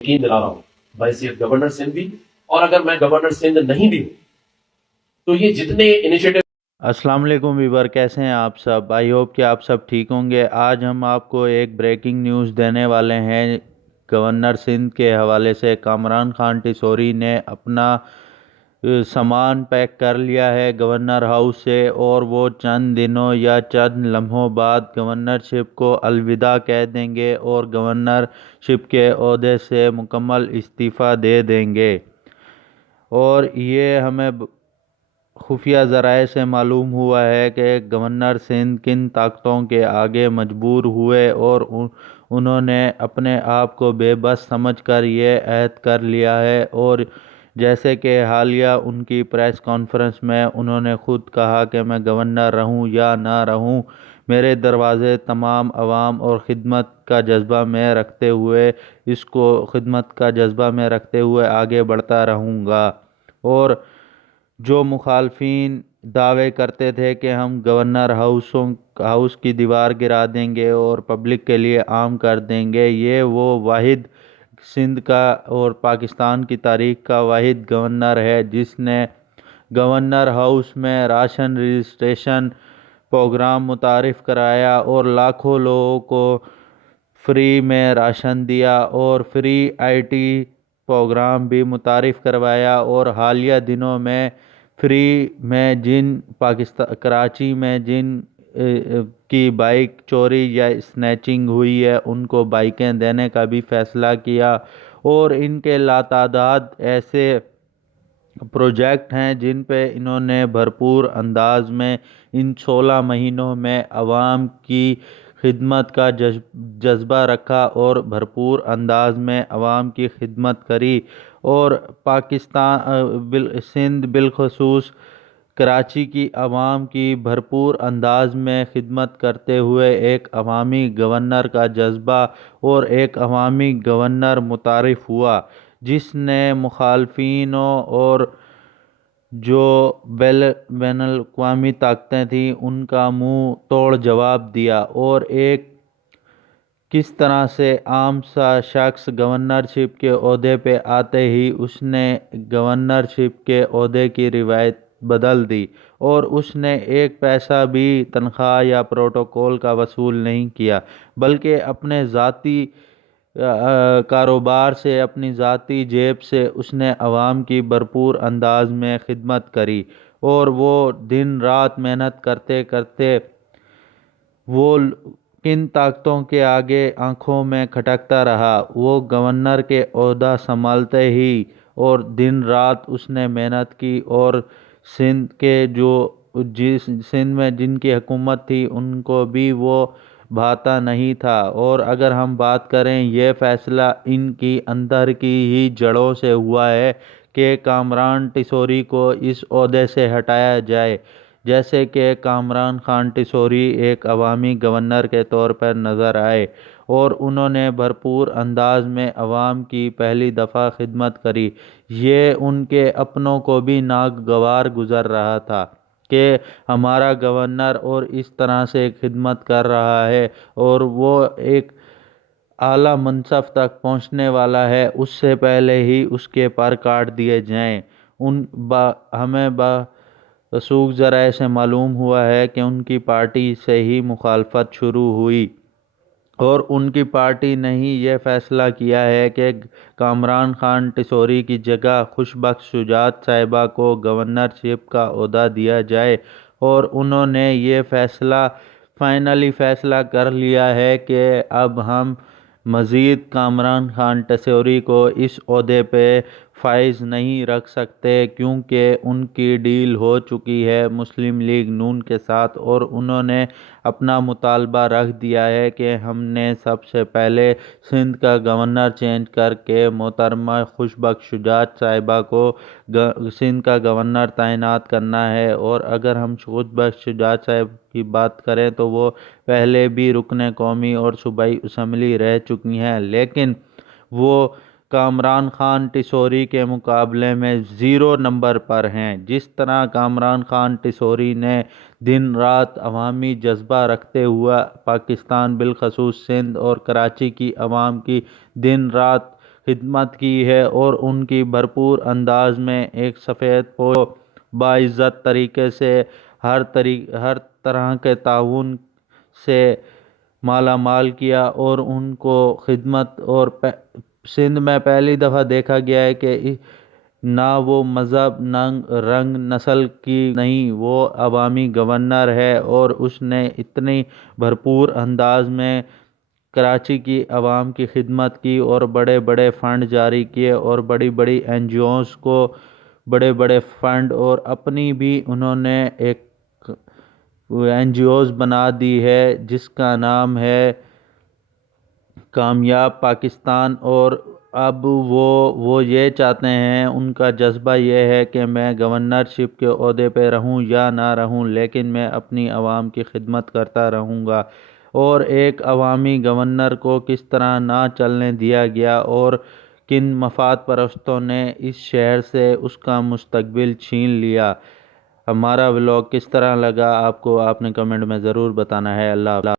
یقین دلا رہا ہوں بحیثیت گورنر سندھ بھی، اور اگر میں گورنر سندھ نہیں بھی ہوں تو یہ جتنے انیشیٹو۔ السلام علیکم ویور، کیسے ہیں آپ سب؟ آئی ہوپ کہ آپ سب ٹھیک ہوں گے۔ آج ہم آپ کو ایک بریکنگ نیوز دینے والے ہیں گورنر سندھ کے حوالے سے۔ کامران خان ٹیسوری نے اپنا سامان پیک کر لیا ہے گورنر ہاؤس سے، اور وہ چند دنوں یا چند لمحوں بعد گورنر شپ کو الوداع کہہ دیں گے اور گورنر شپ کے عہدے سے مکمل استعفیٰ دے دیں گے۔ اور یہ ہمیں خفیہ ذرائع سے معلوم ہوا ہے کہ گورنر سندھ کن طاقتوں کے آگے مجبور ہوئے اور انہوں نے اپنے آپ کو بے بس سمجھ کر یہ عہد کر لیا ہے، اور جیسے کہ حالیہ ان کی پریس کانفرنس میں انہوں نے خود کہا کہ میں گورنر رہوں یا نہ رہوں، میرے دروازے تمام عوام اور خدمت کا جذبہ میں رکھتے ہوئے آگے بڑھتا رہوں گا۔ اور جو مخالفین دعوے کرتے تھے کہ ہم گورنر ہاؤس کی دیوار گرا دیں گے اور پبلک کے لیے عام کر دیں گے، یہ وہ واحد سندھ کا اور پاکستان کی تاریخ کا واحد گورنر ہے جس نے گورنر ہاؤس میں راشن رجسٹریشن پروگرام متعارف کرایا اور لاکھوں لوگوں کو فری میں راشن دیا، اور فری آئی ٹی پروگرام بھی متعارف کروایا۔ اور حالیہ دنوں میں فری میں کراچی میں جن کی بائک چوری یا اسنیچنگ ہوئی ہے ان کو بائکیں دینے کا بھی فیصلہ کیا۔ اور ان کے لاتعداد ایسے پروجیکٹ ہیں جن پہ انہوں نے بھرپور انداز میں ان 16 مہینوں میں عوام کی خدمت کا جذبہ رکھا اور بھرپور انداز میں عوام کی خدمت کری، اور سندھ بالخصوص کراچی کی عوام کی بھرپور انداز میں خدمت کرتے ہوئے ایک عوامی گورنر کا جذبہ اور ایک عوامی گورنر متعارف ہوا، جس نے مخالفینوں اور جو بین الاقوامی طاقتیں تھیں ان کا منہ توڑ جواب دیا، اور ایک کس طرح سے عام سا شخص گورنر شپ کے عہدے پہ آتے ہی اس نے گورنر شپ کے عہدے کی روایت بدل دی، اور اس نے ایک پیسہ بھی تنخواہ یا پروٹوکول کا وصول نہیں کیا، بلکہ اپنے ذاتی کاروبار سے، اپنی ذاتی جیب سے اس نے عوام کی بھرپور انداز میں خدمت کری، اور وہ دن رات محنت کرتے کرتے وہ کن طاقتوں کے آگے آنکھوں میں کھٹکتا رہا۔ وہ گورنر کے عہدہ سنبھالتے ہی اور دن رات اس نے محنت کی، اور سندھ میں جن کی حکومت تھی ان کو بھی وہ بھاتا نہیں تھا۔ اور اگر ہم بات کریں، یہ فیصلہ ان کی اندر کی ہی جڑوں سے ہوا ہے کہ کامران ٹیسوری کو اس عہدے سے ہٹایا جائے، جیسے کہ کامران خان ٹیسوری ایک عوامی گورنر کے طور پر نظر آئے اور انہوں نے بھرپور انداز میں عوام کی پہلی دفعہ خدمت کری۔ یہ ان کے اپنوں کو بھی ناگوار گزر رہا تھا کہ ہمارا گورنر اور اس طرح سے خدمت کر رہا ہے اور وہ ایک اعلیٰ منصب تک پہنچنے والا ہے، اس سے پہلے ہی اس کے پر کاٹ دیے جائیں۔ ہمیں موثوق ذرائع سے معلوم ہوا ہے کہ ان کی پارٹی سے ہی مخالفت شروع ہوئی، اور ان کی پارٹی نے ہی یہ فیصلہ کیا ہے کہ کامران خان ٹیسوری کی جگہ خوشبخش شجاعت صاحبہ کو گورنر شپ کا عہدہ دیا جائے، اور انہوں نے یہ فائنلی فیصلہ کر لیا ہے کہ اب ہم مزید کامران خان ٹیسوری کو اس عہدے پہ فائز نہیں رکھ سکتے، کیونکہ ان کی ڈیل ہو چکی ہے مسلم لیگ نون کے ساتھ، اور انہوں نے اپنا مطالبہ رکھ دیا ہے کہ ہم نے سب سے پہلے سندھ کا گورنر چینج کر کے محترمہ خوشبخش شجاعت صاحبہ کو سندھ کا گورنر تعینات کرنا ہے۔ اور اگر ہم خوشبخش شجاعت صاحب کی بات کریں تو وہ پہلے بھی رکن قومی اور صوبائی اسمبلی رہ چکی ہیں، لیکن وہ کامران خان ٹیسوری کے مقابلے میں 0 نمبر پر ہیں۔ جس طرح کامران خان ٹیسوری نے دن رات عوامی جذبہ رکھتے ہوا پاکستان بالخصوص سندھ اور کراچی کی عوام کی دن رات خدمت کی ہے اور ان کی بھرپور انداز میں ایک سفید پوش کو باعزت طریقے سے ہر طرح کے تعاون سے مالا مال کیا، اور ان کو خدمت اور سندھ میں پہلی دفعہ دیکھا گیا ہے کہ نہ وہ مذہب، رنگ، نسل کی نہیں، وہ عوامی گورنر ہے، اور اس نے اتنی بھرپور انداز میں کراچی کی عوام کی خدمت کی اور بڑے بڑے فنڈ جاری کیے اور بڑی بڑی این جی اوز کو بڑے بڑے فنڈ، اور اپنی بھی انہوں نے ایک این جی اوز بنا دی ہے جس کا نام ہے کامیاب پاکستان۔ اور اب وہ یہ چاہتے ہیں، ان کا جذبہ یہ ہے کہ میں گورنرشپ کے عہدے پہ رہوں یا نہ رہوں، لیکن میں اپنی عوام کی خدمت کرتا رہوں گا۔ اور ایک عوامی گورنر کو کس طرح نہ چلنے دیا گیا اور کن مفاد پرستوں نے اس شہر سے اس کا مستقبل چھین لیا۔ ہمارا ولاگ کس طرح لگا آپ کو، آپ نے کمنٹ میں ضرور بتانا ہے۔ اللہ حافظ۔